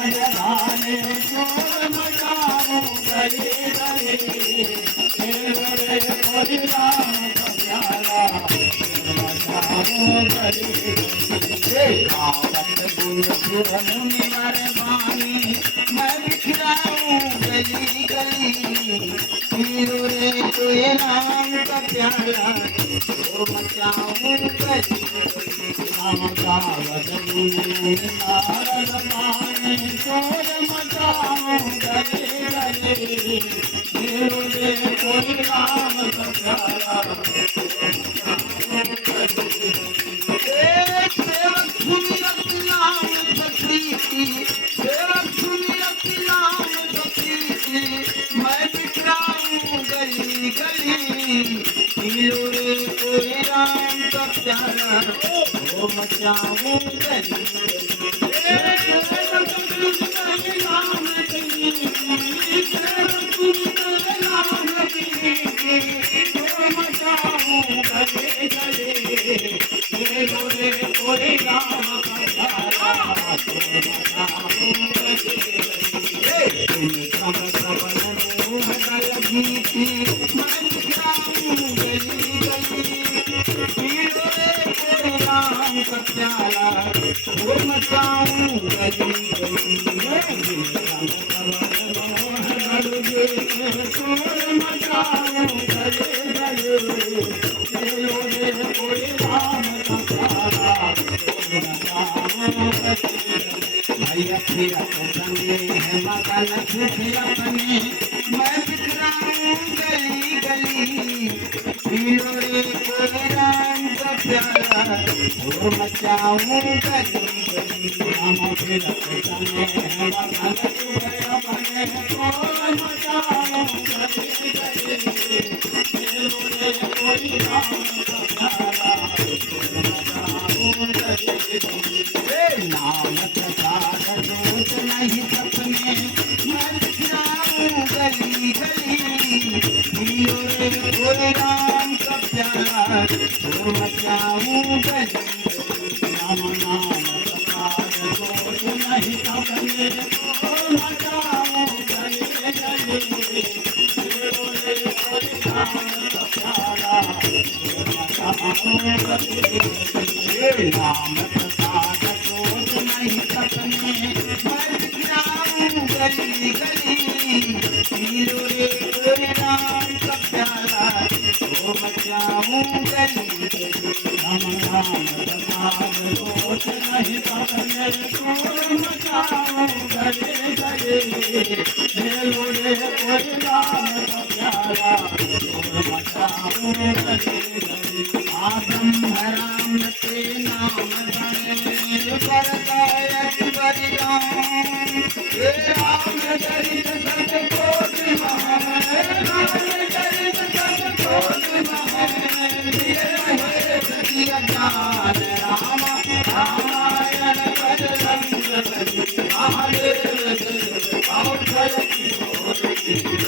राजधानी शोर मचाऊं गली गली रे कोई राम का प्यारा मचाऊं गली गली आवत गुण सुर मुनि वर वाणी मैं बिखराऊं गली गली रे कोई राम का प्यारा मचाऊं गली राम गावत गुण नारद वाणी शोर मचाऊं गली गली रे कोई राम का प्यारा सेवक सुनी रति नाम बकरीती सेवक सुनी रति नाम बकरीती मैं बिखराऊं गली गली पीलो रे कोई राम का प्यारा वो मचाऊं गली कोई राम का प्याला वो मचाऊं गली गली मचाऊं गली गली कोई राम का प्याला भैया फिर अपने है मगन फिर अपने मैं बिखराऊं गली गली पीलो रे कोई राम का प्यारा वो मचाऊं गली गली राम फिर अपने है मगन फिर अपने कोई मचाऊं गली गली पीलो रे कोई राम का प्यारा नाम प्रसाद दूत नहीं सपने मैं बिखराऊं गली गली पीलो रे कोई राम का प्यारा वो मचाऊं गली राम नाम प्रसाद दूत नहीं सपने वो मचाऊं गली गली पीलो रे कोई राम का प्यारा वो मचाऊं गली गली नाम प्रसाद दूत नहीं सपने मैं बिखराऊं गली गली पीलो रे कोई राम का प्यारा वो मचाऊं गली गली राम नाम प्रसाद दूत नहीं सपने वो मचाऊं गली गली पीलो रे कोई राम का प्यारा वो मचाऊं गली गली आदम राम के नाम धरे करतायत बलिदान हे राम चरित सतकोटि महान राम चरित सतकोटि महान हे सतिया ज्ञान राम रामायण बजरंग बली महादेव और जय